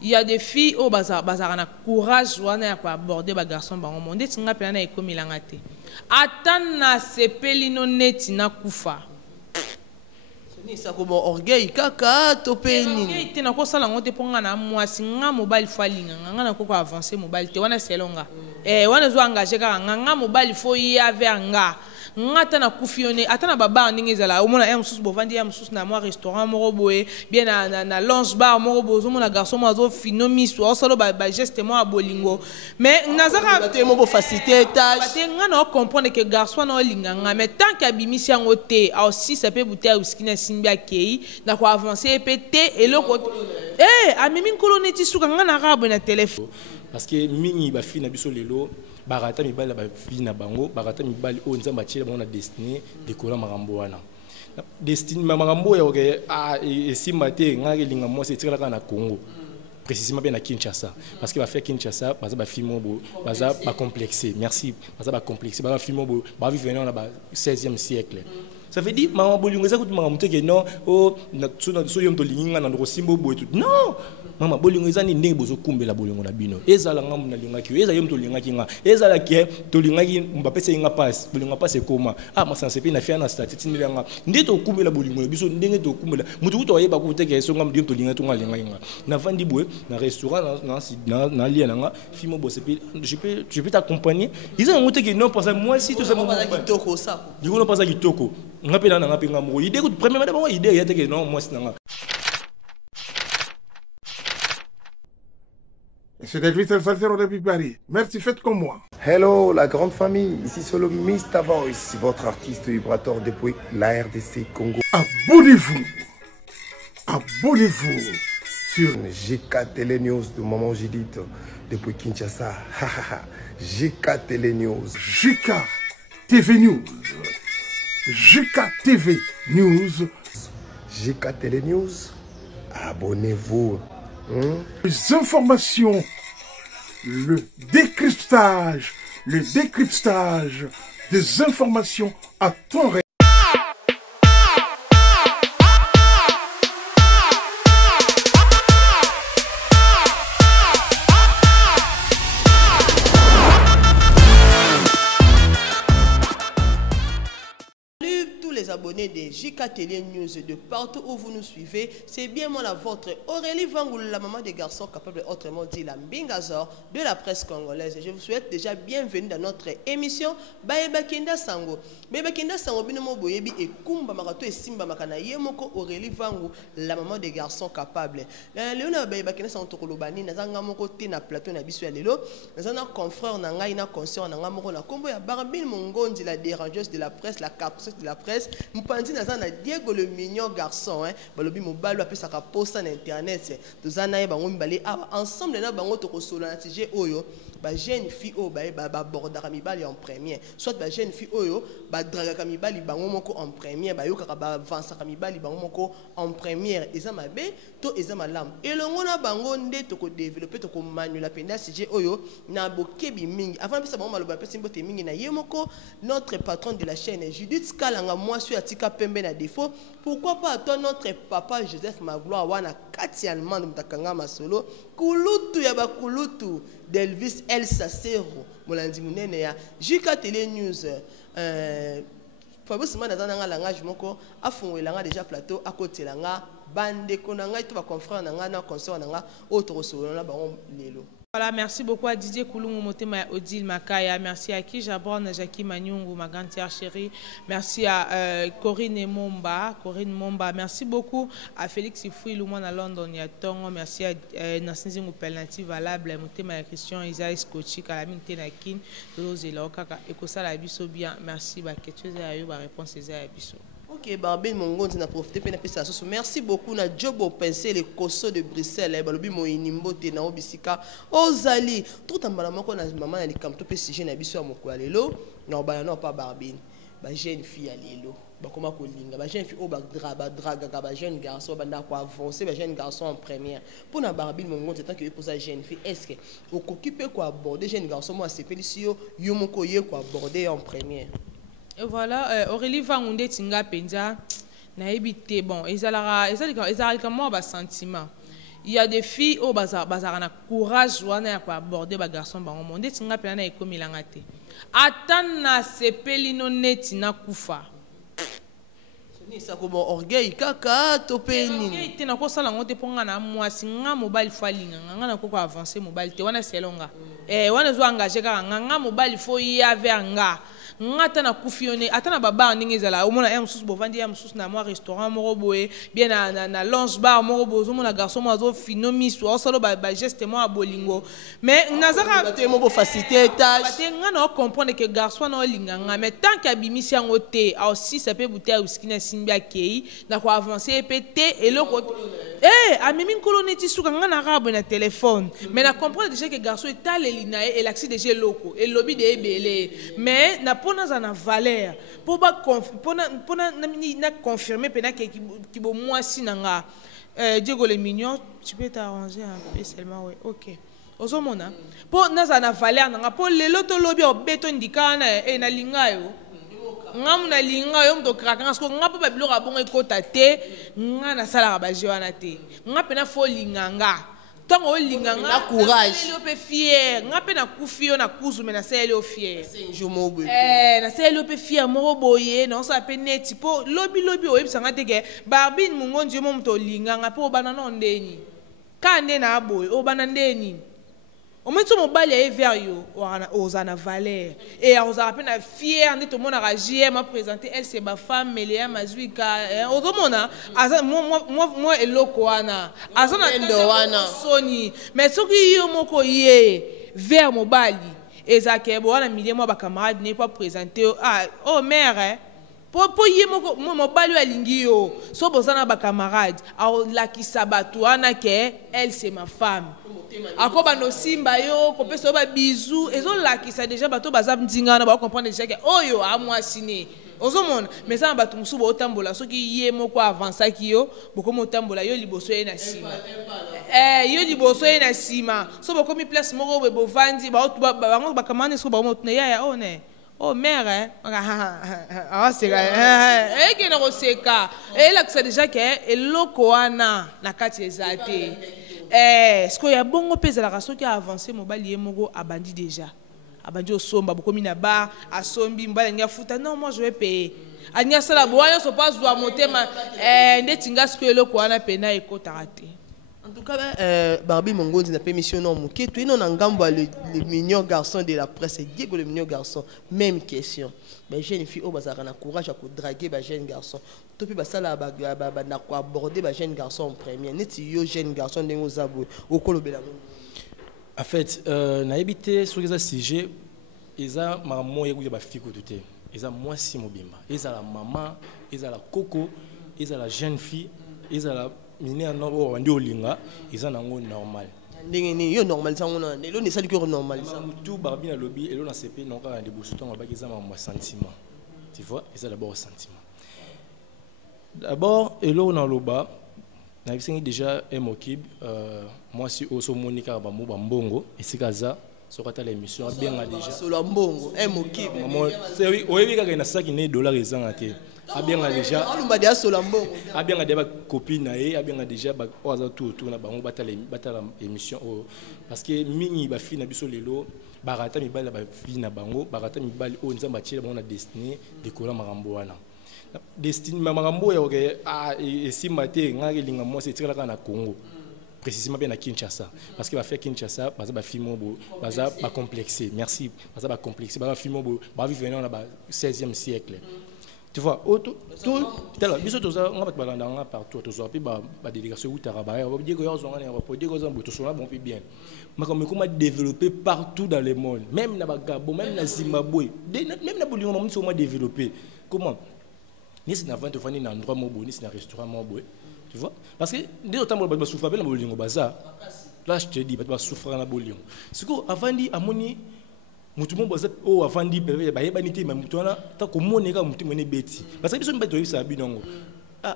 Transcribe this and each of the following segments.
il y a des filles au bazar na courage wana ya ko aborder ba garçon bango monde tinga pena na ekomilanga te atana sepelino neti na kufa ça comme orgueil kaka topeni orgueil te na ko sala ngote ponga na mwasi nga mobile falinga nga na ko avancer mobile te wana selonga wana zo engager ka nga mobile fo ya vers nga ngata na kufione atana baba ndenge ezala omona ya mususu bovandi ya mususu na moi restaurant moko boye bien na lounge bar moko bozo mona garçon mo azo finomiso osalo ba geste mo abolingo mais nazaka te mo bo faciliter tâche bate nga na comprendre que garçon na olinga nga mais tant qu'abimisi yango te aussi ça peut bouter whisky na simbi akei na ko avancer pété eloko amimi nkolo neti suka nga na rabo na téléphone parce que mingi ba fi na biso lelo barata mibali ba fi na bango barata mibali o nzamba chela bango na destiné de kola makambo wana destiné makambo ya oke esimba te ngaki linga mwasi etikala na Congo précisément bien à Kinshasa parce que va faire Kinshasa baza ba fi mobo baza ba complexé merci baza ba complexé ba fi mobo ba vivre dans la 16e siècle. Ça veut dire maman bolingo ça coûte maman que non oh na so yom to linga na rosimbo boy tout non maman bolingo ezani ndenge bozo kumbela bolingo na bino ezala ngamu na linga ki eza yom to linga ki nga ezala ki to linga ki mbapese nga passe bolingo passe koma ma sanse pe na fia na statut ni nga ndé to kumbela bolingo biso ndenge to kumbela mutu to yeba ko teke so ngam dim to linga nga na vandi boy na restaurant na lia nga fimo bosse pe je peux t'accompagner ils ont monté que non parce que moi si tout ça pas kitoko ça du coup non pas kitoko ngapela na ngapinga mo idée ko premier madame idée ya teke non moi c'est nga. C'est Elvis El Salsero depuis Paris. Merci, faites comme moi. Hello la grande famille, ici c'est le Mr Voice, votre artiste vibrateur depuis la RDC Congo. Abonnez-vous sur GK Télé News de Maman Judith depuis Kinshasa. GK Télé News. GK TV News. GK TV News. GK Télé News. Abonnez-vous. Les informations, le décryptage des informations à temps réel. Abonnés des JK Télé News de partout où vous nous suivez, c'est bien moi la vôtre Aurélie Vangoul, la maman des garçons capables autrement dit la Mbingazor de la presse congolaise. Je vous souhaite déjà bienvenue dans notre émission Baeba Kenda Sango. Baeba Kenda Sango binomo boyebi et kumba marato et simba makana yemoko Aurélie Vangoul, la maman des garçons capables. Léona Baeba Kenda Sango tokolobani nazanga moko te na plateau na biso ya lelo, nazana confrère na ngai na conscient na ngamoko na kombo ya Barbine Mongondi, la dérangeuse de la presse, la cartoucheuse de la presse. Mpandi nazana Diego le mignon garçon balobi mobalo apesa ka posta na internet tozana ye bango mibale ensemble na bango to solo na tije oyo ba jeune fille o ba bordaka mibali en premier soit ba jeune fille oyo ba dragaka mibali bango moko en premier ba yokaka ba avancaka mibali bango moko en première eza mabe to eza malamu elongo na bango nde to ko développer to ko manuela penda tije oyo na bokebi mingi avant pesa bango maloba pesa mbote mingi na ye moko notre patron de la chaîne Judith Kalanga moi suis atika pembe na défaut pourquoi pas toi notre papa Joseph Magloire wana kati allemande mutakanga masolo kulutu ya bakulutu d'Elvis El Salsero molandi munene ya JK Télé News Fabrice Mana dans un langage moko afungwelanga déjà plateau à côté langa bande konanga to ba confrère nanga na concert nanga autre solo na bango lelo. Voilà, merci beaucoup à Didier Koulungu Motema Odile Makaya, merci à qui Jabron, Jackie Manyungu, ma grande sœur chérie, merci à Corinne Momba, merci beaucoup à Félix Ifoui, Lumon à London, il y a Tongo, merci à Nassinzi Moupelnati Valable, Motema Christian, Isaïe Skochi, Kalamine Tenakin, Todo Zelokaka, Ekosa la Bisso bien, merci, quelque chose à eux, réponse à Bisso. Ok, Barbine Mongondi n'a profité pour faire ça. Merci beaucoup na Jobo Pensé les Koso de Bruxelles, balobi mo inimbo te na obisika ozali tout en maman ko na maman na likamto pe si jeune abiso amoko lelo na ba non pas Barbine ba jeune fille lelo ba koma ko linga ba jeune fille o ba draga ba jeune garçon banda ko avancer ba jeune garçon en première pour na Barbine Mongondi tant que pour ça jeune fille est-ce que au occuper ko aborder jeune garçon moi c'est pélicio yo moko ye ko aborder en première. Et voilà, Aurélie Vangounde Tinga Penza, naïbité, bon, ils allaient comme moi, sentiment. Il y a des filles au bazar na courage wana ya aborder ba garçon bango monde tinga pena na ekomilanga te. Atana sepelino neti na kufa. Ni sa ko bon orgueil kaka to peni. Orgueil te na ko sala ngote ponga na mwasi nga mobile falinga nga na ko avancer mobile te wana selonga. Wana zo engager ka nga mobile fo ya vers nga. Ngata na kufione atana baba ndenge zala omona msusu bovandi msusu na moi restaurant moko boye bien na lounge bar moko bozo mona garçon mo zo finomi so solo ba geste mo abolingo mais nazaka te mo bo faciliter tâche te ngana comprendre que garçon na olinganga mais tant que abimisi yango te aussi ça peut bouter whisky na simbia kei na ko avancer pété et loko amemi nkolo neti suka ngana rabo na téléphone mais na comprendre déjà que garçon est allé na et l'accès déjà loko et lobby de ebele mais na pona za na valeur pour ba pona na confirmer pena que qui bo mwasi nanga Diego le mignon tu peux t'arranger un peu seulement ouais OK ozomona pour na za na valeur nanga pour lelo to lobby o beto ndikana na lingayo ngamu na linga yo mto kraka ngo ngapo ba biloko abongo ekota te nga na sala ba joana te nga pena fo linganga tongo linganga na courage yo pe fier nga pena kufi yo na kuzu me na sele yo fier jomo na sele yo pe fier moko boye na so pe neti po lobi o yebisanga te ke barbine mungonzi yo mto linganga po bana no ndeni kande na boye o bana ndeni au moins mon bal est vers yo aux ana valeur et aux appena fier de tout le monde a réagi m'a présenté elle c'est ma femme Melia Mazuika aux mona moi eloko ana azana wana soni mais ce qui yo moko yé vers mon bali et ça que bon na milieu moi ba camarade n'est pas présenté oh mère po yé mon bali alingi yo so bozana ba camarade la ki sabatu ana que elle c'est ma femme akoba no simba yo ko peso ba bisou ezo lakisa déjà bato bazab ndingana ba comprendre déjà que oyo a mwasi ne ozomona mais ça bato musubo otambola soki ye moko avancer ki yo boko motambola yo liboso ye na sima yo liboso ye na sima so boko mi place moko be bovandi ba bango ba kamane so ba motune ya oh ne oh mère c'est que na koseka lakisa déjà que eloko wana na kati ezate ce qu'il y a bon pèse la race qui a avancé mobile moko abandi déjà abandi au somba beaucoup mina bar à sombi mbala nga futa non moi je vais payer anya sala boya so pas doit monter ma ndetinga ce que le kwana pena eko tarate en tout cas Barbie Mongondi na permission non muké tu non ngambo le mignon garçon de la presse Diego le mignon garçon même question mais jeune fille au bazar na courage à draguer ba jeune garçon topi basala ba na ko aborder ba jeune garçon en premier neti yo jeune garçon ndengo zabo okolobela en fait na ebité sur les sujets eza maman yekuya ba fiko tuté eza mwasi mobimba eza la maman eza la coco eza la jeune fille eza la mine no wandi olinga eza nango normal ndenge ni yo normal sango na lelo ne sali ko normal ça tout Barbie na lobby elo na CP non ka de bosuton ba eza ma sentiment tu vois eza d'abord sentiment d'abord elo na loba na bisengi déjà emokib moi si oso monika ba mo ba mbongo esikaza sokata l'émission bien déjà solo mbongo emokib c'est oui oyebi ka na saki ne dollar ezanga te abianga déjà alumba dia solo mbongo abianga déjà copine na ye abianga déjà ba oza tout na bango batala émission parce que mingi ba fi na biso lelo barata mibali ba fi na bango barata mibali o nzamba tiela bona destiné de kola marambo wana destiné marambo ya oke esimate ngaki linga mo c'est tiraka na Congo précisément bien à Kinshasa parce que va faire Kinshasa baza ba film bo baza ba complexé merci baza ba complexé ba film bo ba vivre dans la 16e siècle. Tu vois, tout, tel, biso toza nga bat balanda nga partout, toza puis ba délégation ou tarabaya, ba dire que yo zonga na rapport, dire que zo boto sona bon puis bien. Mais comment développer partout dans le monde, même na Gabon, même na Zimbabwe, même na Bolivie on m'a développé. Comment? Ni c'est na vente de famille na endroit mobo, ni c'est na restaurant mobo. Tu vois? Parce que dès autant ba souffrir na Bolivie baza. Là je te dis ba souffrir na Bolivie. Ce que avant dit amoni mutumo boza o avandi pere ba yeba nité mais mutona ta ko moneka mutumo ne beti parce que biso mbato yisa binongo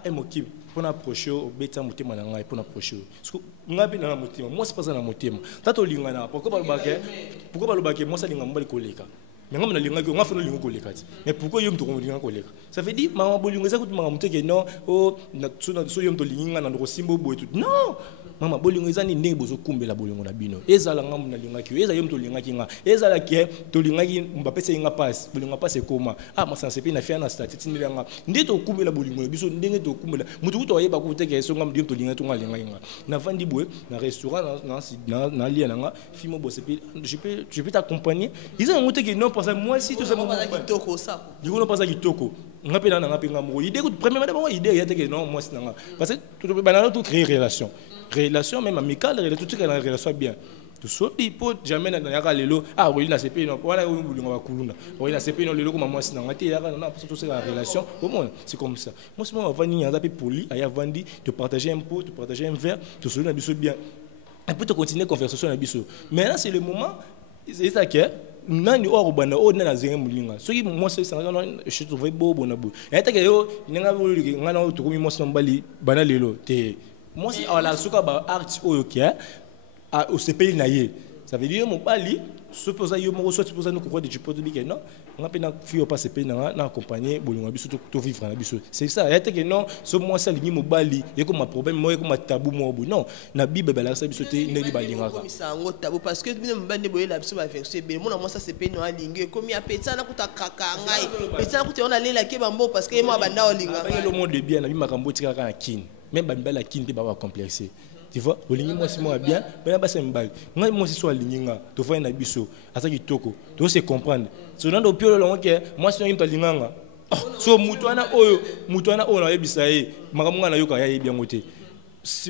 emoki pona approcher o beta mutumo na ngai pona approcher parce que ngapi na mutumo moi c'est pas ça na mutumo tato lingana pourquoi ba lobake moi ça linga mbali koleka mais on a l'ingaki on a fait l'ingaki koleka mais pourquoi yom to l'ingaki koleka ça veut dire maman bolingo ça kuti maman muteke non oh na so yom to linga na ndoko simbo boy tout non maman bolingo eza ni ndenge bozo kumbela bolingo na bino ezala ngam na lingaki eza yom to lingaki nga ezala ke to lingaki mbapesa inga passe bolingo passe koma ah ma sanse pe na fia na statut ndela nga ndito kumbela bolingo biso ndenge to kumbela mutu kuto yeba kuteke so ngam yom to lingaki to nga lingaki nga na vandi boy na restaurant na lia nga fimo bosse pe je peux t'accompagner ils ont monté que non parce que moi si tout ça pas kitoko ça du coup non pas ça kitoko nga pe na nga pe nga mo idée premièrement d'abord idée ya te que non moi c'est nga parce que tout banana tout créer relation même amicale tout ce que la relation bien tout ça il peut jamais na ya lelo ah oui la CP non voilà où bulinga ba kuluna oui la CP non lelo comme moi c'est nga te ya na tout ça la relation au moins c'est comme ça moi c'est moi avant ni anda pe poli aya vandi te partager un pot te partager un verre tout ça na biso bien un peu te continuer conversation na biso maintenant c'est le moment c'est ça que nani or bana o na zenga mulinga soki moi c'est ça je trouve beau bon abo et ta que yo nga boli nga na to komi moi mbali bana lelo te moi c'est ala suka ba art oyo kia a au CPI na ye ça veut dire mon bali supposa yo mo so supposa no ko de chipo de bike non nga pe na fio pas CPI na accompagner bolinga biso to vivre na biso c'est ça et ta que non so moi ça lingi mo bali et comme problème moi comme tabou mo bu non na bible bala ça biso te ne balinga comme ça ngo tabou parce que bino mbande boye la biso ba verser be mo na moi ça CPI no alingi comme ya peta na kuta kaka ngai peta na kuta on aller la ke bambo parce que moi banda olinga le monde bien na bi makambo tika ka kin même bambala kin te ba complexer. Tu vois, moi si moi bien, mais là c'est mbali. Moi si soit linga, to faire na biso, asa kitoko. To se comprendre. So dans le pire long que moi si on linganga. So mutwana oyo na yebisa e, makamunga na yoka ya bien ngote.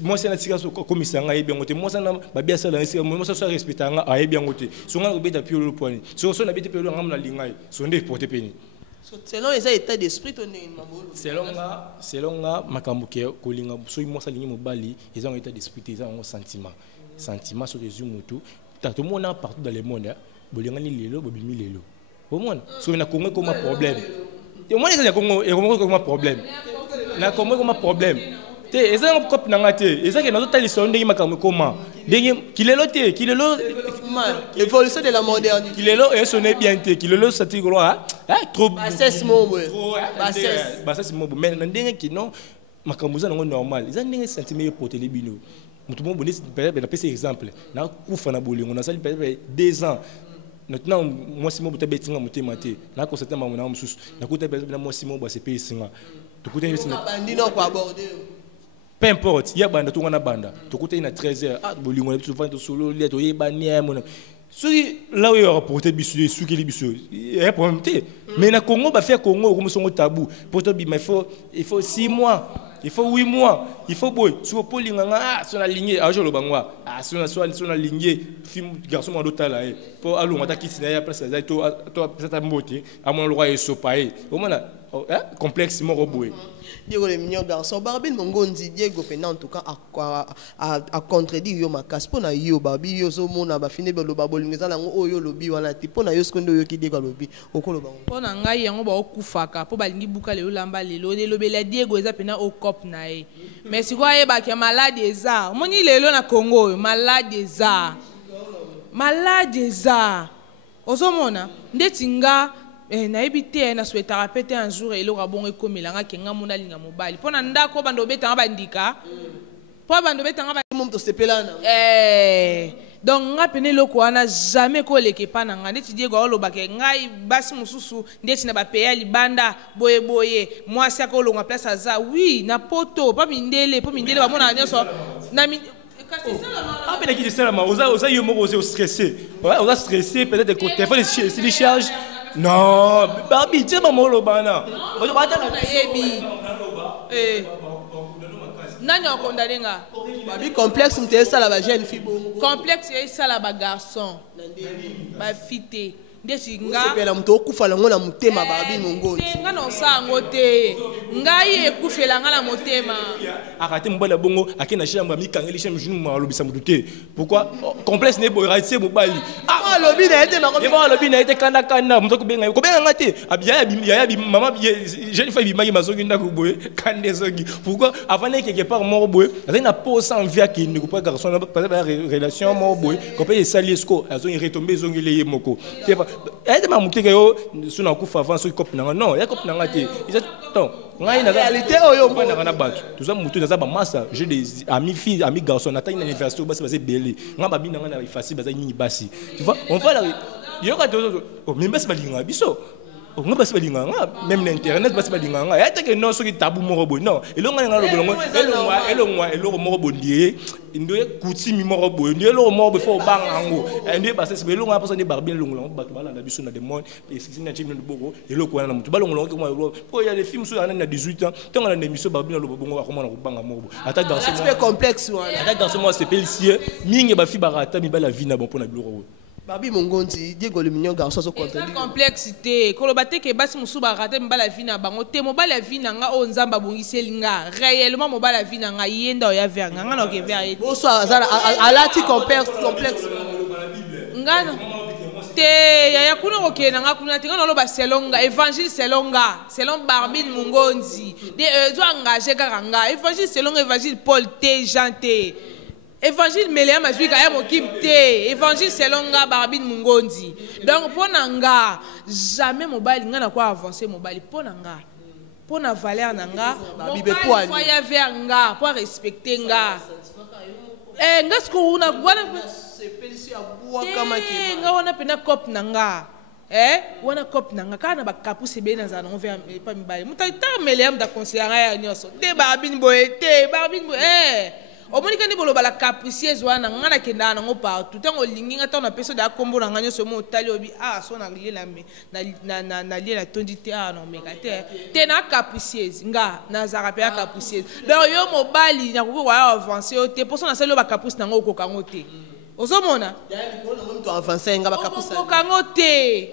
Moi c'est na tika so komisanga ye bien ngote. Moi ça na ba bien ça là, moi ça respectanga a bien ngote. So nga obeta pire le point. So na bete pire ngam na linga. So ndé porter peni. Selon les états d'esprit on est selon nga makambo ke kolinga so moi ça lingi mobali ils ont état d'esprit ils ont un sentiment sur résume tout tout le monde partout dans le monde bolinga ni lelo bobimi lelo au monde so na Congo comme problème et moi les Congo et comme problème na Congo comme problème te eza ngop na ngate eza ke na total sonde makambo comment ndenge kilelo l'évolution de la modernité kilelo et sonné bien te kilelo ça ti gloire trop bassesse mobo bassesse mobo mais ndenge ki non makambo za ngo normal eza ndenge sentiment poteli bino mutu mo bonisi na pese exemple na kufa na bolingo na sali peut-être 2 ans maintenant moi si mo buta betinga mutema te na constater mamu na mususu na kuta peut-être moi si mo ba se paye singa to kuta ni bandino ko aborder peu importe, il y a banda tout on a banda. Tout côté il y a 13h, ah bolingo tu vas solo, il y a toi bania mon. Si là où il y a rapporté bisu, sous qui les bisu, il y a problème té. Mais na Congo va faire Congo comme son tabou. Pour toi il faut 6 mois, il faut 8 mois, il faut boy. Sur polinga ah sur la lignée, ah je le bangwa. Ah sur la lignée, film garçon mon d'autre là. Pour allons on attaque ici là après ça toi ça t'a beauté. À mon roi et sopaé. Au moins là complexe mon robot. Diego le mignon garçon Barbine Mongondi Diego pena en tout cas à contredire yo makas pona yo babi yo zo mona ba fini be lo babolinga na ngo oyo lobi wana ti pona yo skondo yo ki Diego lobi okolo bango pona ngai yango ba okufaka po balingi buka le lamba lelo le lobela Diego eza pena o cop na e mais si quoi e ba ke malade eza moni lelo na Congo malade eza ozomona ndetinga na ebité na souhaiter répéter un jour et le rabon e komelanga kenga mona linga mobali pona ndako bando betanga bandika po bando betanga ba mom to sepelana donc nga pene loko wana jamais ko leke pa na nga ndeti Diego oloba ke ngai basi mususu ndeti na ba peya libanda boye moi si akolonga place aza oui na poto pa mindele ba mona nyoso na ah peut-être qu'il c'est là mais osa yo moko stressé on a stressé peut-être que téléphone se charge. Non, Barbie, tu es maman lobana. Nani on condamné nga? Barbie complexe m'te ça la jeune fille bongo. Complexe c'est ça la garçon. Ba fité. Desinga. C'est bien m'to kufala ngona mutema Barbie mongondi. Nga non sango te. Ngai ekufela nga na motema. Arrêtez mbala bongo akena chambre mi kangeli chambre junu ma lobisa mututé. Pourquoi complexe ne boy raté mobali. Ah lobby na été et bon lobby na été kana kana muto kubenga ngate abia maman je fais bimaki mazoki ndako boye kande zoki pourquoi avant quelque part mort boye na pose en via qui ne peut pas garçon pas relation mort boye ko peut sali esco azo retomber zongile ye moko c'est pas et ma muteke yo suna kufa avant so cop nanga non ya cop nanga te donc ngai na réalité oyo mbana na bato tout ça mutu na za ba massa j'ai des amis filles amis garçons atteint une université basi basi belé ngamba bina ngana facile basi ni basi tu vois on va la yoka to même basi balinga biso on basi balinga même l'internet basi balinga ya te que non so ki tabu moko bo non elonga ngalo bolongo elonga moko bondie ndoye kuti mi moko bo ndoye lo moko fo bangango ndoye basi se elonga person de barbien longo bato balanda biso na des monde et si na chimno de bogo eloko wana mutu balongo ko po ya les films so na 18 ans tant na émission barbien lo bongo ba komona ko banga moko ata garçon c'est complexe wana ata garçon moi c'est pelicier mingi ba fi barata mi bala vie na bon pona biloko Babi Mongonzi, Diego le mignon garçon so contredire. C'est complexité. Kolobate ke basi musuba rate mbala vie na bango te mobala vie na nga o nzamba bongisi linga. Réellement mobala vie na nga yenda o ya ver nga na ke ver. Bonsoir alati complexe. Ngana te ya kuna oke na nga kuna te ngana loba selonga évangile selonga selon Barbine Mongonzi de zo engagé karanga évangile selonga évangile Paul T Jean T Évangile Meléa Mazouika ya mokip te. Évangile selonga Barbine Mongonzi. Donc pour nanga jamais mobile nga na quoi avancer mobile pour nanga. Pour na valeur nanga. Mobile faut y avoir nga pour respecter nga. Nga ce qu'on a wana c'est pelisi abua kama ki. Nga wana pena cop nanga. Wana cop nanga kana ba kapu sebe na za no vers pas mibale. Muta Meléa mta conseiller ya nyoso. Te Barbine boye te Barbine boye au moins quand on a la capricieuse wana ngana kenda na ngo partout tant on lingi ngata on appelle ça da combo na nganyo so mo tali obi so na lié na lié la tondité non mais te na capricieuse nga na za rappel capricieuse donc yo mobali na ko wa avancer te pour ça na selo ba caprice na ngo ko kango te ozomona to avancer nga ba caprice ko kango te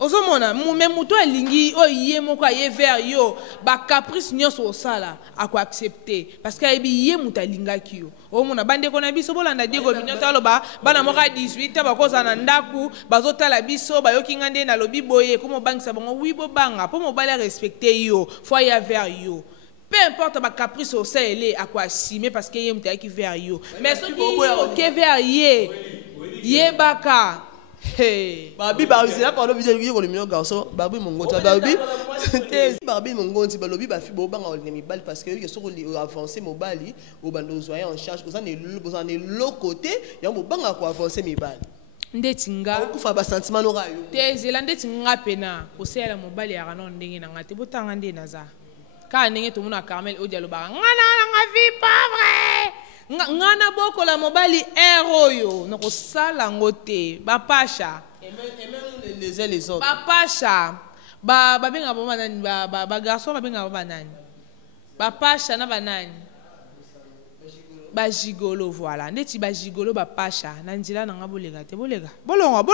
ozomona même muto alingi o yé moko aye vers yo ba caprice nyonso osala ako accepter parce que ebi yé muta lingaki yo omona bande ko na biso bolanda Diego minota loba bana moka 18 ba koza na ndaku bazotala biso bayoki ngande na lobi boye komo bangisa bango wi bo banga po mo bala respecter yo faut y vers yo peu importe ba caprice o sele ako assumer parce que yé muta ki vers yo mais so ki vers yé baka hey Babi c'est là par le visage le mignon garçon Babi Mongonzi Babi Mongonzi balobi ba fi bo banga on mi bal parce que yo so avancer mobali o bando zoya en charge oza ne lo côté ya mo banga ko avancer mi bal ndetinga ko fa ba sentiment no rayo te zela ndetinga pena ko sela mobali ya kana ndenge na ngate botanga nde naza ka ndenge to mona Carmel o dialo ba ngana nga vie pas vrai ngana boko la mobali eroyo nako sala ngote ba pasha les autres ba pasha ba benga ba nani ba garçon ba benga ba nani ba pasha na ba nani ba gigolo voilà ndeti ba gigolo ba pasha na nzila na ngabolega te bolega bolongwa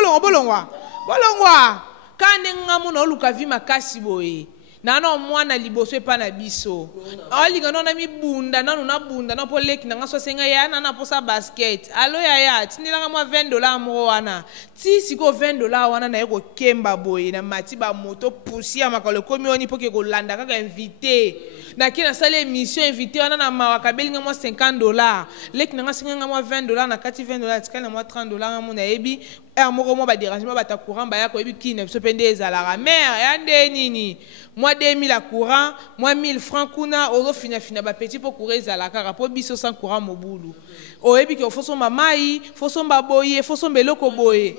kande ngamu oluka vi makasi boye nano mwana liboso epa na biso olinga nona mibunda nano na bunda na po leki nanga so senga ya na posa basket alo ya tindilanga mwa $20 mo wana ti siko $20 wana na yeko kemba boye na mati ba moto poussière makalo komi oni poke ko landa kaka invité na kina sale émission invité wana na mawakabeli nga mwa $50 leki nanga senga mwa $20 na kati $20 tikana mwa $30 mo na yebi moko mo ba dérangement ba ta courant ba ya ko yebi kina biso pende ezala mère ya nde nini moi 2000 à courant moi 1000 francs kuna ozo fina ba petit pour courir ezala kaka po biso sans courant mobulu o yebi ke foso mamai foso baboye foso beloko boye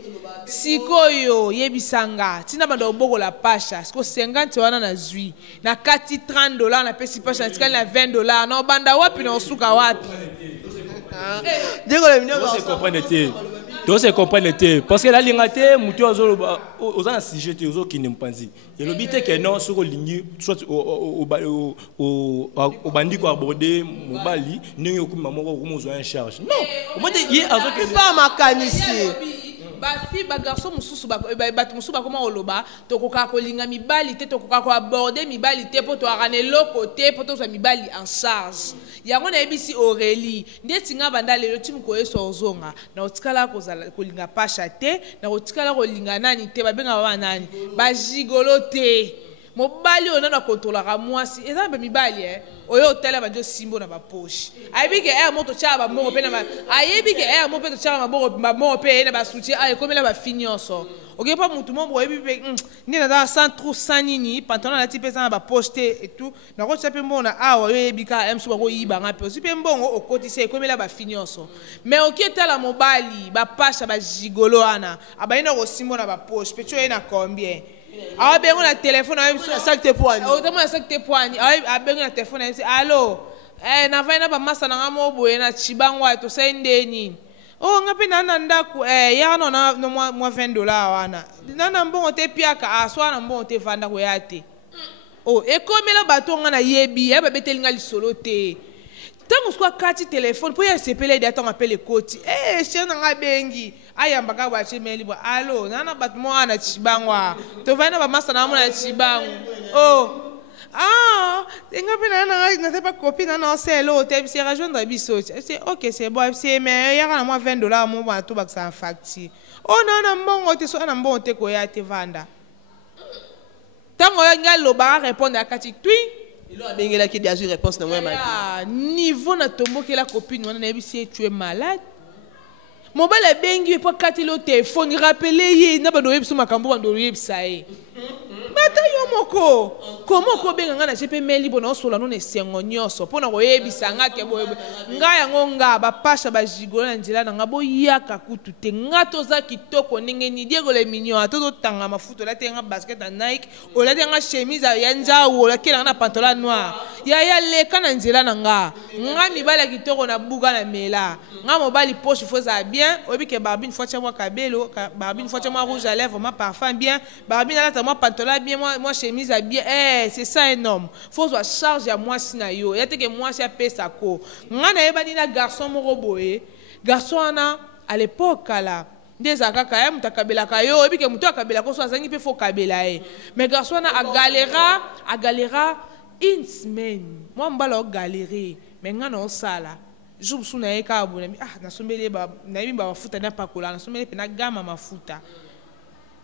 sikoyo yebisanga tina bando boko la pasha siko 50 wana na zui na kati $30 na pesi pasha na tikali na $20 na banda wapi na osuka wapi Diego le mignon garçon comprendre te to se comprendre te parce que la lingate mutu azoloba ozana sujet te ozo kine mpanzi elobi te ke non soko lingi soit au bandi ko aborder mobali ndenge okuma moko kumozo en charge non o mode ye azo ke pas makanisi bafi ba garçon mususu ba mususu ba koma oloba tokoka kolinga mibali te tokoka ko aborder mibali te po to arane loko te po to za mibali en charge yango na ebisi Aurélie ndeti nga banda lelo timu ko eso ozonga na otikala kozala kolinga pasha te na otikala kolinga nani te babenga baba nani ba gigolo te mobali ona na kontrolaka mwasi eza ba mibali oyo tele banjo simbo na ba poche ayebike moto cha ba mbongo pe na ayebike moto cha ba mbongo pe na ba soutien komela ba finioso ok pas mutu mo boyebi pe ni na da sans trou sans nini pantalon la type ça ba poster et tout na ko tsape mbona awa yebika msu ko yiba ngape osi pe mbongo okotise komela ba finioso mais ok tala mobali ba pasha ba gigolo ana abayina ko simbo na ba poche pe tu na combien ah ben on a téléphone à sakte poani autrement sakte poani ah ben on a téléphone allô na vaina ba masa na ngamo boye na chibangwa to sendeni oh ngapi nana ndaku ya no na mwa $20 wana nana mbongo te piaka aswa na mbongo te vanda ko yate oh ekomela batonga na yebi ya ba betelinga lisolo te tango swa kati téléphone po ya sepele de tonga pele koti chena nga bengi ayamba ka ba chemeli bo allo nana batmo ana chibangwa to vaina ba masa na mona chibangu oh tenga pena na te pas copine na c'est l'autre c'est rejoindre biso c'est OK c'est bon c'est mais ya kana moi $20 mo ba to ba sa facture oh non mbongo te so na mbongo te ko ya te vanda tango ya ngalo ba répondre à kati tui il a bengela ki dia réponse na moi ma niveau na tomboke la copine wana na bisi tu es malade mobile bengi po kati lo téléphone rappeler ye na ba do yebso makambo ba do yebsa e bata yo moko comment ko benga na jepe meli bona osola no ne sengo nyoso pona ko yebisa ngake boye nga yango nga ba pasha ba jigola na nzela na ngabo yaka kutu te ngato za kitoko ndenge ni Diego le mignon ato tanga mafuto la tenga basket na Nike o la tenga chemise ya njawo la kela na pantalon noir ya leka na nzela na nga mibala kitoko na buga na mela nga mobali poche foza bien obi ke barbine fois moi kabelo barbine fois moi rouge à lèvres moi parfum bien barbine la moi pantalon bien moi chemise à bien c'est ça un homme faut soit charge à moi sinayo ya te que moi c'est pesa ko ngana ebani na garçon moko boye garçon ana à l'époque là des akaka ya mutakabela kayo ebi ke muto akabela ko so azangi pe fo kabela mais garçon ana a galera une semaine moi mbala o galérer mais ngana o sala jour suna e ka abona na sombele ba na yimba mafuta na pakola na sombele pe na gama mafuta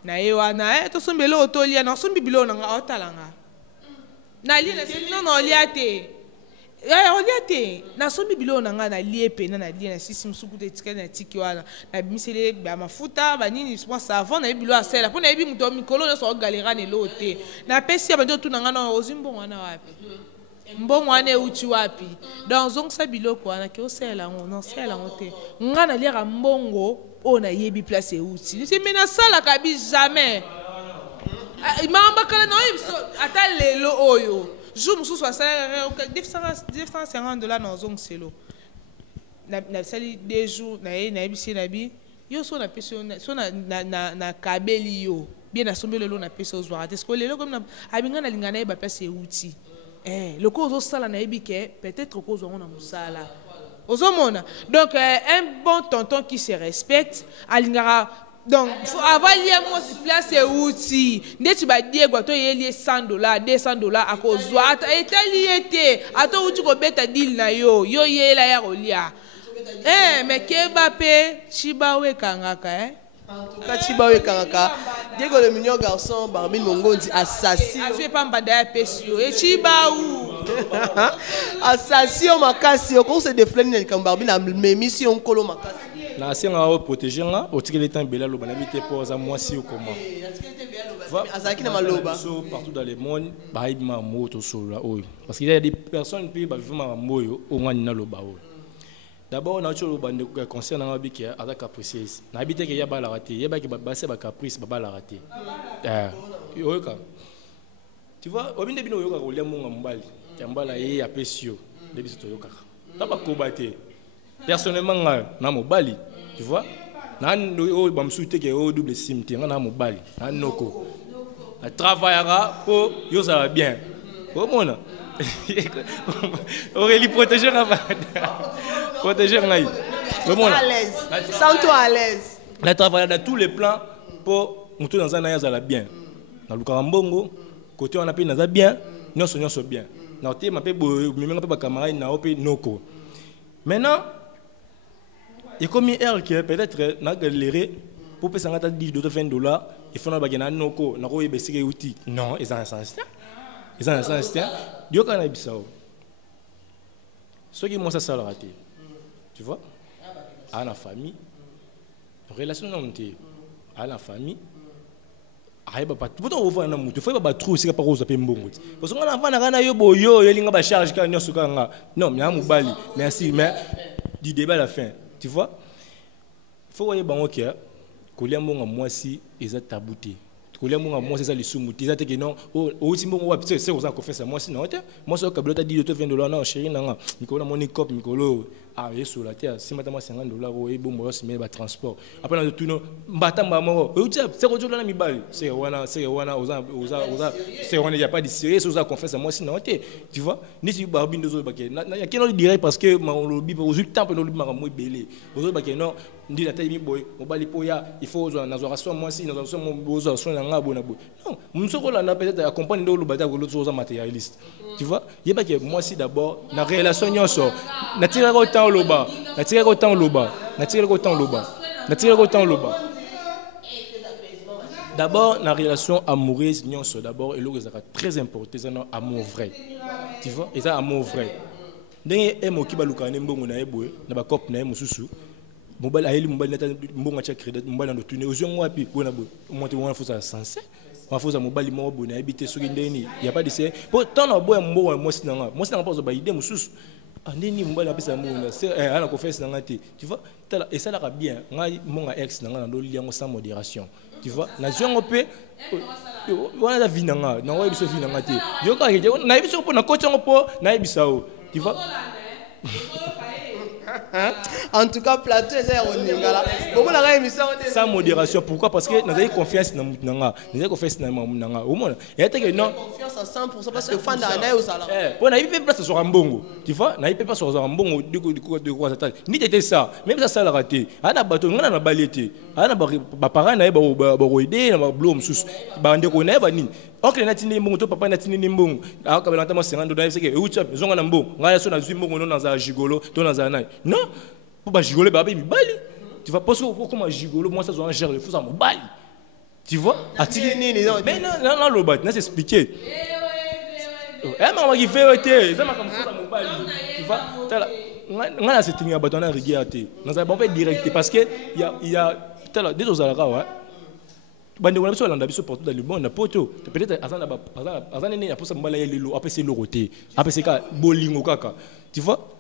na ye wana to sombele otolia na sombi bilo na otalanga na lia na non lia te olia te na sombi bilo na nga na lie pe na lia na sisi msuku te tikana na tiki wana na bimisele ba mafuta ba nini moi savon na bilo asela pona ebi muto mikolo na so galera ne lote na pesi ya banjo tu na nga na ozimbo wana wapi mbongo ane uchi wapi dans on sa biloko wana ke osela non sela ngote nga na liera mbongo ona yebi place uchi c'est menasala kabi jamais mamba kala na ata lelo oyo jour mususu asala $250 na zong selo na sali des jours na ebisi na bi yo so na peso so na kabeli yo bien na sombelo lo na peso zwa te sko lelo comme na abinga na lingana e ba place uchi le cause sala na ebike peut-être cause on a musala ozomona donc un bon tonton qui se respecte alingara donc avant lier moi place outil ndeti ba Diego to yelie $100 $200 akozwa ata etaliete ato uti ko beta deal na yo yela ya rolia mais keba pe chibawe kangaka Kachibawe kangaka Diego le mignon garçon Barbine Mongondi assassin azwe pamba da pesio e chibaou assassin makasi ko se defleni na Barbine na mission kolo makasi na asenga o protéger nga o tikele tan bela lo banabité pour za moi si ou comment azaki na maloba partout dans le monde ba ibima moto solo oyo parce qu'il y a des personnes puis ba vivre moyo au ngani na loba oyo d'abord na cholo bande ko concert na ngabiki ata caprice na habité ke ya ba la raté ya ba ki ba basse ba caprice ba la raté oyo ka tu vois obinde bino yoka ko lemo ngambali yambala ye ya pesio de biso to yoka na ba ko baté personnellement na mobali tu vois na o ba msuite ke o double sim te na mobali na noko na travaillera pour yo ça va bien au monde Aurélie protéger la protéger ngai à l'aise sens-toi à l'aise la travailler dans tous les plans pour mutu dans un aya za la bien na lukara mbongo côté on appelle na za bien nyonso bien na te ma pe bo même pas camarade na pe noko. Maintenant et comme hier que peut-être na galéré pour payer 10 $, il faut na ba na noko na ko yebesike outil. Non, ils en sens. Ils en sens. Dio kana bisao. Ce qui moi ça ça la raté. Tu vois? À la famille, relation non-té, à la famille, aïe pas tout. Pourtant on voit un mouton, faut pas trop c'est pas rose à pembongo. Parce qu'on a pas na yo boyo, yo linga ba charge quand nyoso kanga. Non, mais amubali, merci, mais du débat à la fin. Tu vois? Faut voyer bango kia, kolia mbonga mwasi eza tabouté. Kolia mbonga mwasi eza lisumuti, eza te que non, o ti mbongo wa c'est aux confiance moi si non, moi so kabelo ta dit $20 non chérie nanga, mikolo moni cop mikolo ah yeso la terre si matama $50 o bon moi se met ba transport après na tout non mbatamba mo o ti c'est ko jola na mibali c'est wana oza c'est wana y a pas de sérieux aux confiance moi si non tu vois ni si barbi ndozo baké na ya keno dirait parce que ma lobi au temps pe no lobi mara mo belé ozo baké non ndi la taille mi boy mobali poya il faut ozo na zoration moi si na zoration mo bozo so na nga bona bo non msoko la na peut-être accompagner ndo lo bata ko l'autre ozo matérialiste tu vois y a pas que moi si d'abord na relation nyoso na tira autant loba na tira autant loba na tira autant loba na tira autant loba d'abord la relation amoureuse nyoso d'abord et l'autre c'est très important c'est un amour vrai tu vois et ça amour vrai ndenge emo kibaluka ne mbongo na eboe na ba cop na mususu mobile ayeli mobile neta mbongo cha crédit mobile na tourner ozongo wapi bona bo monter wana faut ça sensé on faut ça mobile mo bona habiter soki ndeni y a pas de c'est pourtant na boya mbongo moi sinanga pas ba idée mususu andeni mbala pesa mona c'est ana confesse nanga te tu vois et ça la bien ngai monga ex nanga ndo liango sans modération tu vois na zongo pe wana la vie nanga na wa biso vie nanga te yo ka ke na biso po na kotongo po na bisao tu vois. En tout cas, plateau sans modération. Pourquoi? Parce que nous avons confiance dans Moutnanga. Nous avons confiance dans Moutnanga. Au moins, il y a confiance à 100% parce que fan d'année au salon. On n'a pas place sur un bongo. Tu vois? On n'a pas sur un bongo de quoi ça. Ni t'étais ça. Même ça, ça l'a raté. On a bateau, on a balayé. On a parents, on a aidé, on a blum sous. Bande qu'on a bani. Oncle n'a tini mbongo, papa n'a tini mbongo. Alors quand on a tamassé, on a dit que où tu as besoin d'un mbongo. On a sonné un mbongo dans un gigolo, dans un naï. Non. Pour pas gigoler babé mi bali tu vas parce que comment gigolo moi ça doit gérer le fou ça me bali tu vois mais non le bat n'a expliqué maman qui fait été ça m'a comme ça me bali tu vois on a cette ligne bâton à regarder nous avons pas direct parce que il y a des choses à la ouais bande on a besoin d'en porter dans le monde na poto peut-être azan né a pour ça mbala yelo après c'est l'oroté après c'est ka bolingo kaka tu vois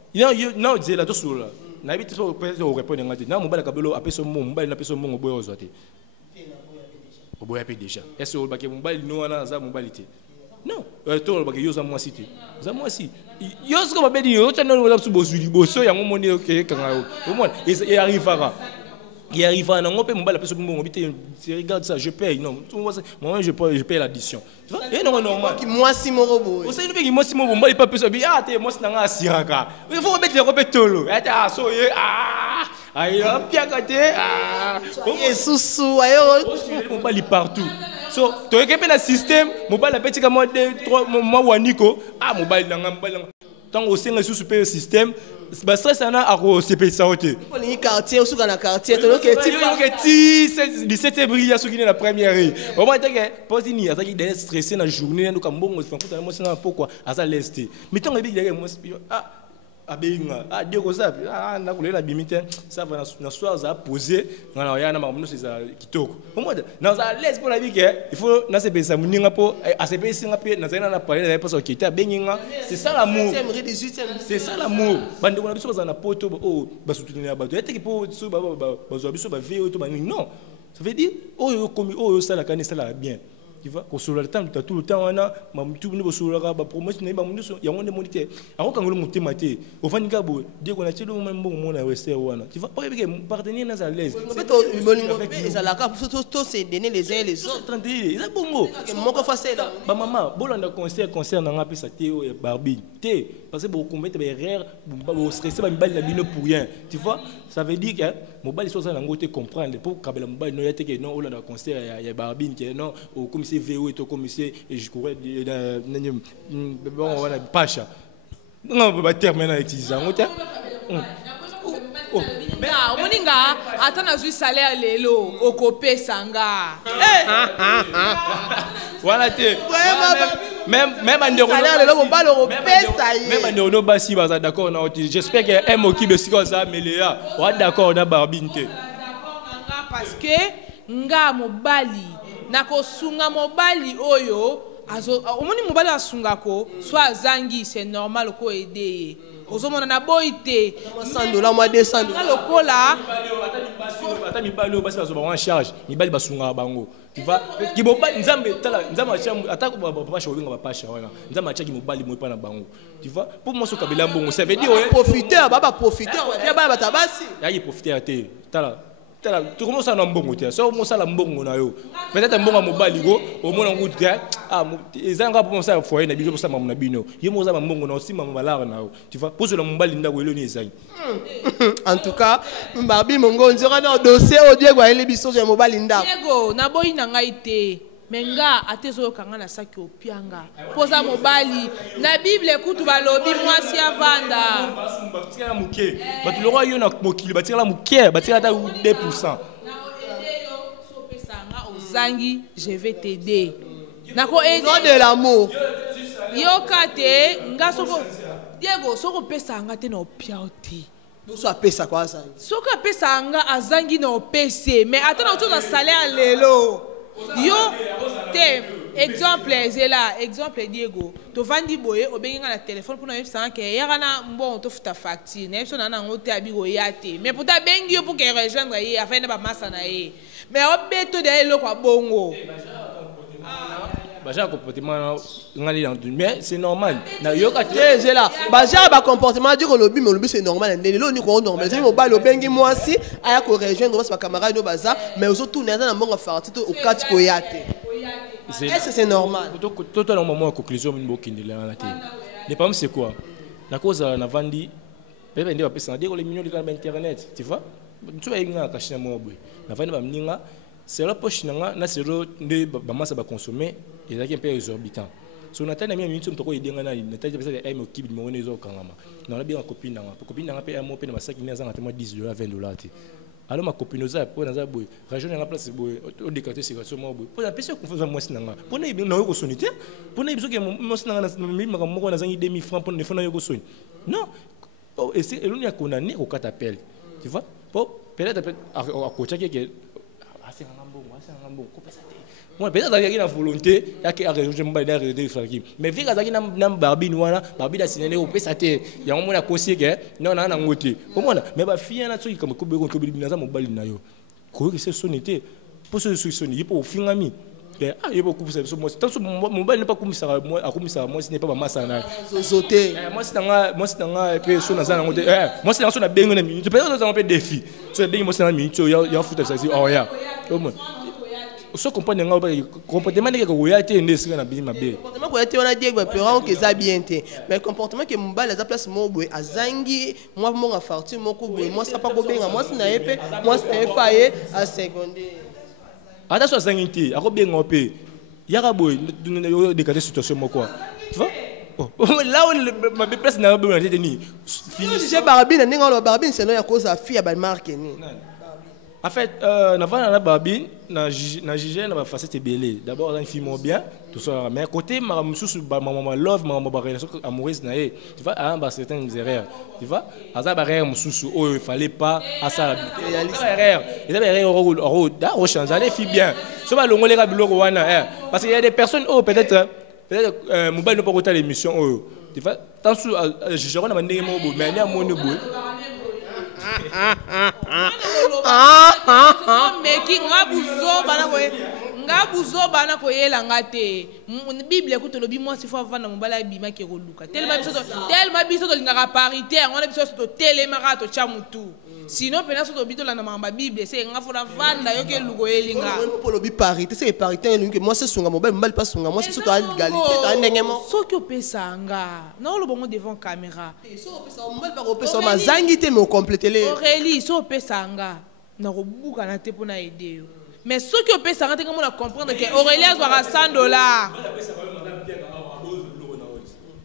non c'est la tout sur là na bité so peut répondre ngati na mobala kabelo apeso mobali na peso mongo boyo zote oboya pe déjà est-ce que bake mobali no wana za mobali te non to bake yo za moi cité za moi si yo ce que ba bedi yo tana no za bosuli boso ya ngomoni okay kanga au moins il arrivera na ngope mobali apeso mongo bité regarde ça je paye non moi je paye l'addition tu vois et non normal qui moi si mo robo o sai no be moi si mo mobali pa peso bi te moi nanga asiraka il faut mettre le robetolo ata so ye ayo piakate et sous ayo mobali partout so to ekepe na système mobali petit comme 2-3 mois waniko mobali nanga tant au sein sous super système ba stress ana ako CP saoté on est quartier ou sur na quartier to que ti 17 brilla sur la première au moins que posini azaki de stressé na journée ndo kambongo fankuta mo sina pourquoi asa leste mais tant que il mo abenga dio ko sapi na kulela bimite ça va na soir za poser ngana yana mamuno c'est ça kitoko au moins na za leste pour la vie il faut na se pesa muninga po a se pesa ngapi na zaina na parler na pesa okita benginga c'est ça l'amour c'est ça l'amour bande ko na biso za na poto basoutenir bato ete ki po so ba zo biso ba vie to ba non ça veut dire comme ça la kani ça la bien tu vois ko solo le temps tout le temps wana mamtu ni bosolo ka ba promotion na ba munduso ya ngone monité ako kangolo mutema te ofani ka bo die ko na tshelo mbongo mona wese wana tu vois pas que partenaire na za l'aise c'est to bolingo pe ça la ka to se donner les uns les autres 30 ça bongo moko facile ba maman bolanda concert na nga pesa te o Barbie te parce que vous commettez des erreurs, vous stressez la bino pour rien. Tu vois, ça veut dire que mobile soit ça ngote comprendre pour que la mobile non que non on a concert il y a barbine que non au commissaire VO et au commissaire et je courais bon on a pacha. Non, on va terminer avec ça. Mais moninga atana zu salaire lelo okope sanga. Voilà te. Même en dehors. Salaire lelo mo balo okope ça y. Même en dehors basi baza d'accord na j'espère que un moki be siko ça meléa. Wa d'accord na barbine te. D'accord nga parce que nga mobali nako sunga mobali oyo azo omoni mobali asunga ko soit zangi c'est normal ko aider. Ozomona na boité $100 moi $200 lokola ata mibali basi bazo ba en charge mibali basunga bango tu vois ki mobali nzambe tala nzambe ata ko papa shobinga ba pasha wana nzambe acha ki mobali mo pa na bango tu vois pour moi so kabila mbongo ça veut dire profiteur baba profiteur ya ba batabasi ya yi profiteur te tala tout commence à mbongo te so mo sala mbongo na yo peut-être mbongo mobali go au mona ngutu ezanga pour ça foyer na biso pour ça na bino ye mo za mbongo na osima malala na yo tu vois pour cela mobali ndako eloni ezangi en tout cas mbabi mongo nzira na dossier au Diego ele biso ya mobali ndako Diego na boyi na ngai te menga atezo kanga na saki opianga poza mobali na bible kutu balobi mwasi avanda batikala muke batuloko yo na mokili batikala muke batikala ta 2%. Zangi, je vais t'aider. Nako aider de l'amour. Yoka te nga soko Diego soko pesa nga te na opiauti. Nous pesa quoi ça? Soko pesa nga azangi na opese mais attends autre na salaire lelo. Yo te exemple zela exemple Diego to vandi boye obengi nga na téléphone pour na yebisa ke yaka na mbon to futa facture na yebisa na ngote abigo yate mais pour ta bengi yo pour que rejoindre ye afin na ba masa na ye mais obeto de elo kwa bongo baja comportement ngali mais c'est normal na yoka te zela baja ba comportement dit que le lobby c'est normal ndelo ni ko normal c'est mo ba lo bengi mwasi aya ko rejoindre ba camarade no baza mais aux autres na mbongo farti to okati ko yate. Est-ce que c'est normal? Tout à moment conclusion mon les problèmes c'est quoi? La cause na vandi bébé ndi ba pesa dire les millions de canal internet tu vois tu vas inga kashina mo boy na vandi ba mninga c'est la poche nanga na sero nde ba masa ba consommer et ça qui est un peu exorbitant so na tana mi minute mtoko idenga na tata pesa ay mo kibi mo nezo kangama na bien copine nanga pe mo pe na masaki ni azanga tellement $10 $20 ti. Alors ma copine za pour naza boy rajon na place boy au décanter situation mo boy pour la personne confiance moi sinanga pour na ibi na yo ko sonité pour na ibiso ke mo sinanga na mi mako na zangi 2000 francs pour ne fona yo ko soni non et c'est elonia condamné au cas d'appel tu vois peut-être à côté que c'est un bon moi peut-être qu'il y a une volonté il y a quelque chose mais vu que il y a une barbine barbine a signé au PSAT il y a un moment à causer que non non non ngote comment mais ba fille na tsoki comme ko be ko bi na za mobali na yo ko que c'est sonité pour ce sonné pour fingami ah il beaucoup ça moi tant mobile n'est pas comme ça moi ce n'est pas ma ça na zozoté moi c'est nga pe so na za na ngote moi c'est na bengo na minute peut-être ça un peu défi so bengo moi c'est na minute il y a foot ça oh ya so comprendre nga ba comportement que ko ya te ndesi na bi mabe comportement ko ya te wana Diego parent que ça bien te mais comportement que mbala za place mo boy azangi moi mo nga farti mo ko boy moi ça pas ko benga moi na epe moi na epa ye a secondaire ada so azangi te ako benga ope yaka boy de cadre situation mo quoi tu vois là où ma place na ba na te ni fini j'ai barbine ninga lo barbine c'est non ya cause a fille ba marque ni. En fait, na barbine, na jigé, na facette belé. D'abord, on filme bien, tout ça. Mais à côté, ma maman love, ma maman relation amoureuse na tu vois, à un certaines erreurs. Tu vois, à ça barrière mususu, oh il fallait pas à ça. Erreur. Il y a erreur au changer, allez filles bien. Ça va le ngoler ka biloko wana parce qu'il y a des personnes oh peut-être mobile ne pas retarder l'émission oh. Tu vois, tant sous je on a mandé mo mais il y a mon boy. Meki ngabuzo bana ko yela ngate bible ko to lobi moi si faut vana mobala bima ke ko luka tellement biso to lingaka parité ngona biso to telemaka to chamutu sinon pena soto bito la na mamba bible c'est nga fona vanda yo ke lugo elinga pour le parité c'est parité que moi c'est sunga mobile mbali pas sunga moi c'est surtout égalité ta ndengemo soki opesa nga na lo bongo devant caméra so opesa mbali pas opesa mazangi te mais compléter les Aurélie so opesa nga na robuka na te pona aider yo mais soki opesa nga te ngamo na comprendre que Aurélie azwaka $100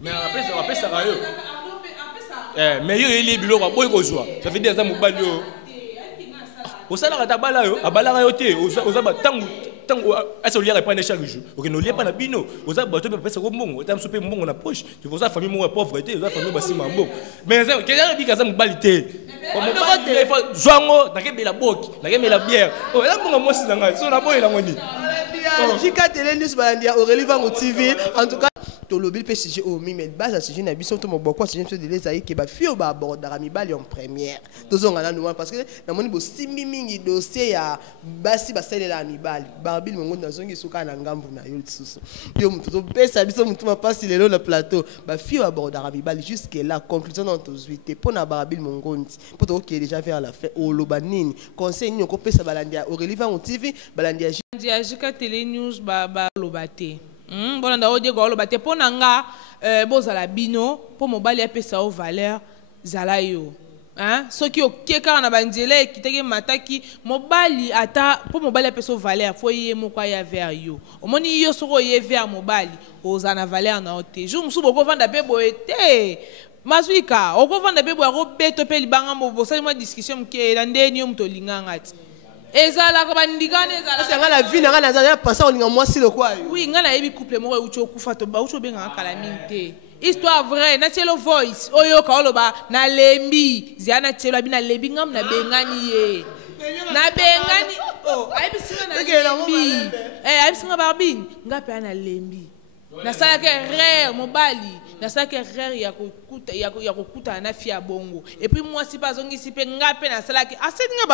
mais apesa yo mais yo eli biloko boy kozwa ça veut dire ça mobali yo osala ta bala yo abala yo te oza ba tangu asa olia répondre chaque jour OK no lia pa na bino oza bato pe pesa ko mbongo ta msope mbongo na poche tu faut ça famille mo pauvreté oza famille basima mbongo mais ça que ya bika za mobali te mobali faut zwango na ke bela boki na ke bela bière oh la mbongo mo sinanga so na boy la ngoni Jika Télé News balandia Aurélie Vango TV en tout cas tolobi pe sujet au mi mais base à sujet na biso to moboko sujet de les aïe ke ba fio ba abordera mibali en première tozonga na nous parce que na moni bo simbi mingi dossier ya basi ba salela mibali barbil mongo na zongi suka na ngambu na yo tsusu yo mutu to pesa biso mutu ma passe lelo le plateau ba fio abordera mibali jusque là conclusion dans to zuité pour na barbil mongo nti pour to qui est déjà vers la fin o lobanini conseil ni ko pesa balandia Aurélie Vango TV balandia Jika Télé News ba lobate bolanda odie ko lobate pona nga bozala bino po mobali apesa o valeur zala yo hein soki okeka na banzele kiteke mataki mobali ata po mobali apesa o valeur fo ye moko ya vers yo omoni yo soko ye vers mobali ozana valeur na ote jour musu boko vanda pe boete Mazuika okovanda pe bo ya ko beto pe libanga mo bosali mo discussion mke la ndeni yo mto linganga ti ezala ko bandigane ezala c'est la vie na ngana za passer on moi si le quoi oui ngana yebi couple moko ucho kufa to ba ucho benga kala minte histoire vraie na chelo voice oyo ka oloba na lembi ziana chelo abina lembi ngam na bengani ye na bengani oh ayibisinga na lembi ayibisinga barbine ngape ana lembi na sala ke rare mobali na sala ke rare ya kokuta na fia bongo et puis moi si pas zongi si pe ngape na sala ke asenga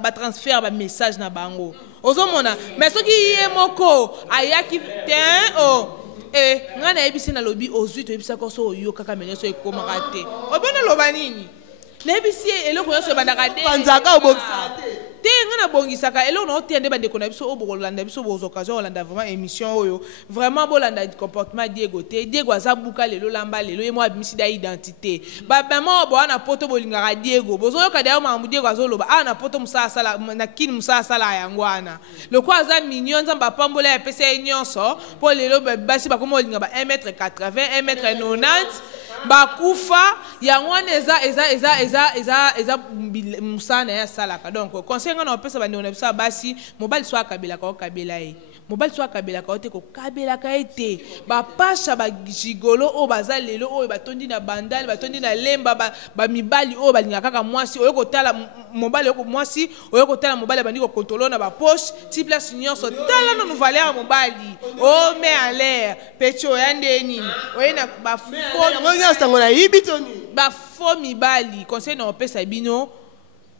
ba transfert ba message na bango ozomona mais soki ye moko ayaki ten oh ngana yebisi na lobi ozwi to yebisa ko so yo kaka menyo so ekomaka te obona loba nini na yebisi eloko yo so bandaka de panzaka obokisa te ngana bongisaka eloko na otende bandeko na biso obokolanda biso bozo occasion olanda vraiment émission oyo vraiment bolanda comportement Diego te Diego azabuka lelo lamba lelo ye mo abimisi da identité ba mama bo na poto bolingaka Diego bozo yoka da mamu Diego azoloba na poto musala sala na kini musala sala yango ana loko aza mignon nzamba pambola ya pesa nyonso po lelo basi bakomo olinga ba 1m80 1m90 bakufa yango eza musana ya salaka donc conseil ngana opesa bande na bisa basi mobali so akabela ka okabela ye mobali so akabela ka ote ko kabela ka ete ba pasha ba gigolo o baza lelo o batondi na bandali batondi na lemba ba mibali o balinga kaka mwasi oyo kotala mobali oyo mwasi oyo kotala mobali bandi ko contrôler na ba poche ti place nyonso tala no valeur mobali o met en l'air pecho yandeni oyena ba ba fo mibali conseil na opesa bino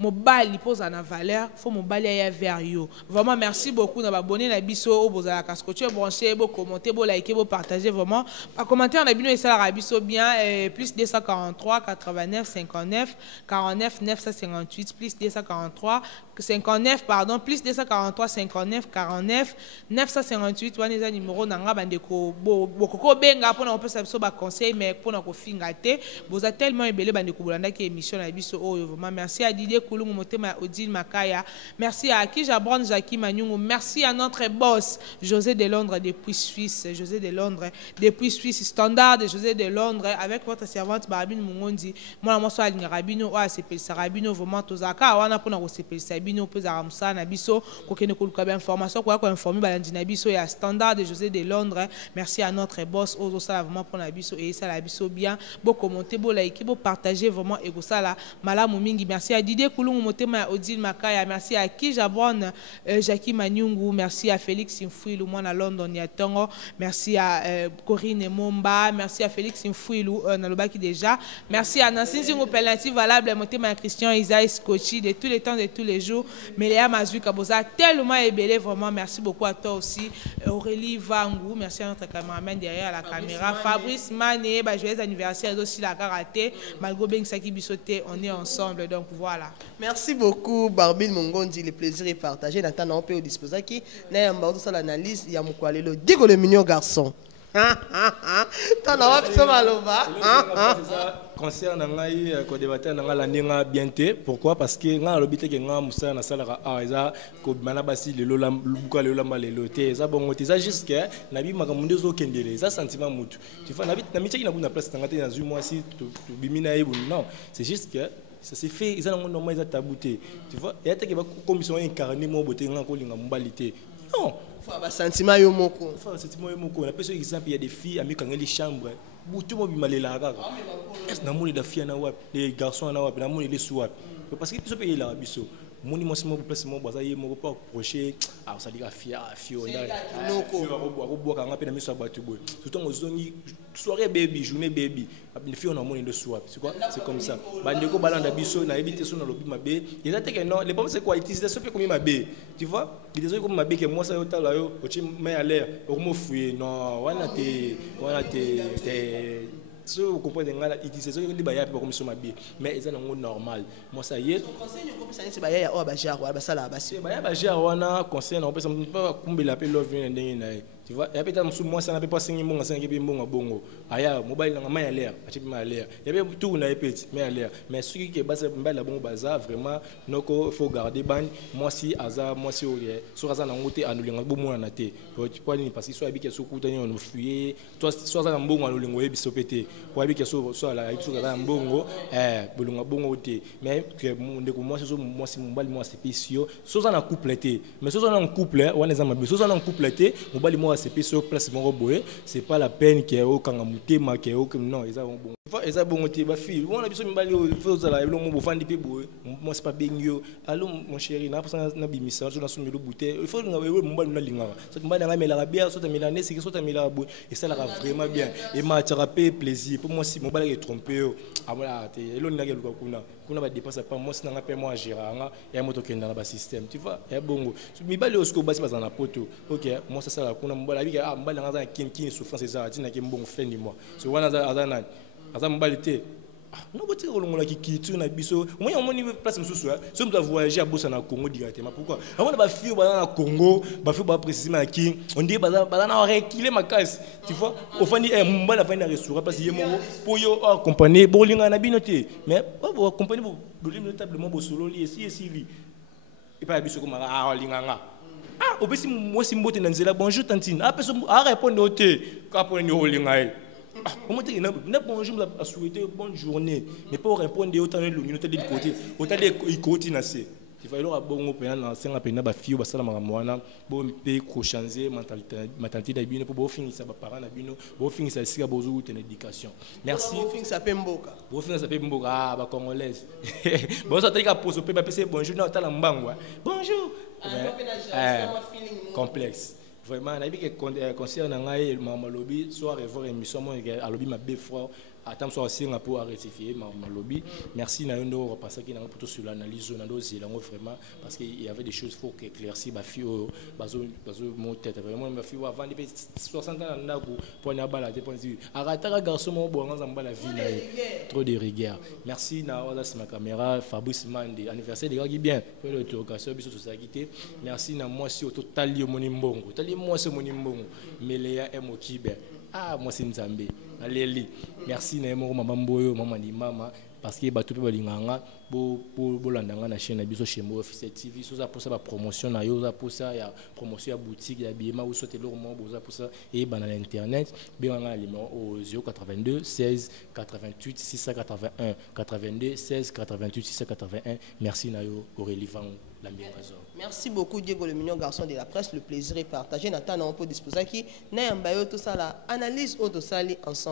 mobali pose na valeur faut mobali ya vers yo vraiment merci beaucoup na abonné na biso o bozala kaskoche branché bo commenter bo liker bo partager vraiment ba commentaire na bino esala biso bien plus 243 89 59 49 958 plus 243 59 pardon plus 243 59 49 958 wana eza numéro na nga bandeko bokoko benga pona opesa biso ba conseil mais pona ko finga te boza tellement ebele bandeko bolanda ki émission na biso oyo vraiment merci à Didier Kulungu Motema Odile Makaya merci à Akija Brand Jackie Manyungu merci à notre boss José de Londres depuis Suisse José de Londres depuis Suisse standard de José de Londres avec votre servante Barbine Mungondi moi so alinga rabino o asepel sarabino vraiment tozaka wana pona ko sepel sabino peza ramsa na biso ko kene ko luka ba information ko informer balandi na biso ya standard de José de Londres merci à notre boss ozo sala vraiment pona biso et ça la biso bien bo commenter bo liker bo partager vraiment et ko sala malamu mingi merci à Didier Kulungu Motema Odile Makaya merci à Akija Brand Jackie Manyungu merci à Félix Mfuilu mwana London ya Tongo merci à Corinne Momba merci à Félix Mfuilu na lobaki déjà merci à Nancy Zingo Penalty valable Motema Christian Isaïe Scotchy de tous les temps de tous les jours Lelo, Meléa Mazui Kaboza, tellement ébélé, vraiment, merci beaucoup à toi aussi. Aurélie Vangou, merci à notre caméraman derrière la caméra. Fabrice Mané, joyeux anniversaire aussi la karaté. Malgo Beng Saki Bissoté, on est ensemble, donc voilà. Merci beaucoup, Barbine Mongondi, le plaisir est partagé. Nathan, on peut disposer qui n'a pas tout ça l'analyse, il y a mon quoi, le digo le mignon garçon. T'en as pas maloba. Concerne ngai ko débattre na la ndinga bienté. Pourquoi? Parce que nga lobité ke nga musa na sala a eza ko bana basi lelo la lubuka lelo la lelo te eza bongo te eza juste que na bi makamunde zo kendele eza sentiment mutu. Tu vois na bi na miteki na kuna place tangate na zu moi si tu bimina yebu non, c'est juste que ça s'est fait ils ont normal ils ont tabouté. Tu vois et ata ke ba commission incarné mo boté nga ko linga mbalité. Non, faut un sentiment yo moko. Faut un sentiment yo moko. Na personne exemple il y a des filles ami kangeli chambre. Boutou mo bimalela kaka. Est na moni da fille na wap, les garçons na wap, na moni les swap. Parce que biso pe la biso. Moni mo simo place mo baza ye mo pas approcher ah ça dit la fille on a noko ko kanga pe na miso batu boy. Tout on zoni soirée baby, journée baby. Les filles on a moni de swap. C'est quoi? C'est comme ça. Bandeko balanda biso na ebité so na lobi mabe. Il a que non, les problème c'est quoi utiliser ça peut comme mabe. Tu vois? Il des comme mabe que moi ça yota la yo, ochi mais à l'air, au mo fouiller. Non, wana te si vous comprenez, c'est ça que les bailleurs peuvent comme ça mais c'est normal. Moi ça y est. Conseil nous compte ça c'est bailleurs oh bajar ou basala basi. Bailleurs bajar wana conseil on peut pas combler la love vient ndenge. Tu vois, et puis moi ça n'a pas signé mon ancien qui est bon bongo. Aya mobile na main à l'air, acheter main à l'air. Il y avait tout na épée mais à l'air. Mais ce qui est bas la bon bazar vraiment noko faut garder ban. Moi si azar moi si olie. Sur azar na ngote anulinga bo mo na te. Tu vois ni parce que soit habité sur coutani on fouiller. Toi soit azar mbongo anulingo yebiso pété. Pour habiter sur la habiter sur azar mbongo bolunga bongo te. Mais que ndeko moi si mobile moi c'est spéciaux. Soit azar na coupleté. Mais soit azar en couple on les a mabé. Soit azar en coupleté mobile moi c'est pas sur place mon boy c'est pas la peine qu'il y a au kangamute ma qu'il y a au non ils ont bon ils ont bon te ba fille on a besoin de mbali faut ça là mon bo fandi pe boy moi c'est pas benyo allô mon chéri na pas na bimisa so na so melo bouteille il faut ngawe mon mbali na linga so mbali na mela bien so ta mela ne c'est so ta mela boy et ça là vraiment bien et m'a attrapé plaisir pour moi si mon mbali est trompé ah voilà te elo na keluka kuna ba dépense pas moi si na ngape moi géranga et moto kenda na ba système tu vois et bongo mibali osko basi bazana poto OK moi ça là kuna mbala bika ah mbala ngaza kinki souffrance ça tina ke mbongo fin du mois so wana azana aza mbalité non bote kolongola kikitu na biso moi on moni place mususu so mtu voyager à bossa na Congo directement pourquoi avant ba fille ba na Congo ba fille ba précisément qui on dit ba na reculer ma casse tu vois au fandi mbala fa na restaurant parce que mo pour yo accompagner bolinga na binoté mais ba accompagner bolinga notablement bo solo li ici li et pas biso comme ah linganga ah obesi moi si mbote na nzela bonjour tantine ah personne a répondre oté ka pour ni holinga comment tu dis bonjour à souhaiter bonne journée mais pas répondre autant l'union de côté autant de côté na c'est il faut alors bon pe na senga pe na ba fio ba sala makamwana bo pe ko changer mentalité da bino pour finir ça ba parents na bino bo finir ça sika bozo ou éducation merci bo finir ça pe mboka ah ba congolaise bon ça t'ai ka poser pe ba pese bonjour na tala mbangwa bonjour complexe vraiment na bi que concerne ngai malobi soit revoir émission mo a lobi ma befroi attends soit Singapour à rectifier ma lobby merci na yondo on va passer qui na plutôt sur l'analyse na dossier là vraiment parce qu'il y avait des choses faut éclaircir ba fio bazo mon tête vraiment ma fio avant de 60 ans na ko pour na bala de point de vue arata garçon mo bo ngza mbala vie na trop de rigueur merci na oza ma caméra Fabrice Mande anniversaire de gars qui bien pour l'occasion biso société merci na moi si au total yo monimbongo tali moi c'est monimbongo Meléa Mokibe ah moi c'est Nzambe allez merci na mo mama mboyo mama ni mama parce que ba tout pe balinganga bo landanga na chaîne na biso Shembo Officiel TV so za pour ça ba promotion na yo za pour ça ya promotion ya boutique ya bima ou sauter leur mo za pour ça et ba na internet benganga numéro au 082 16 88 681 82 16 88 681 merci na yo Aurélie Vangou Lambengazor. Merci beaucoup Diego le mignon garçon de la presse, le plaisir est partagé. Nathan on peut disposer qui n'a un bayo tout ça la analyse au dosali ensemble.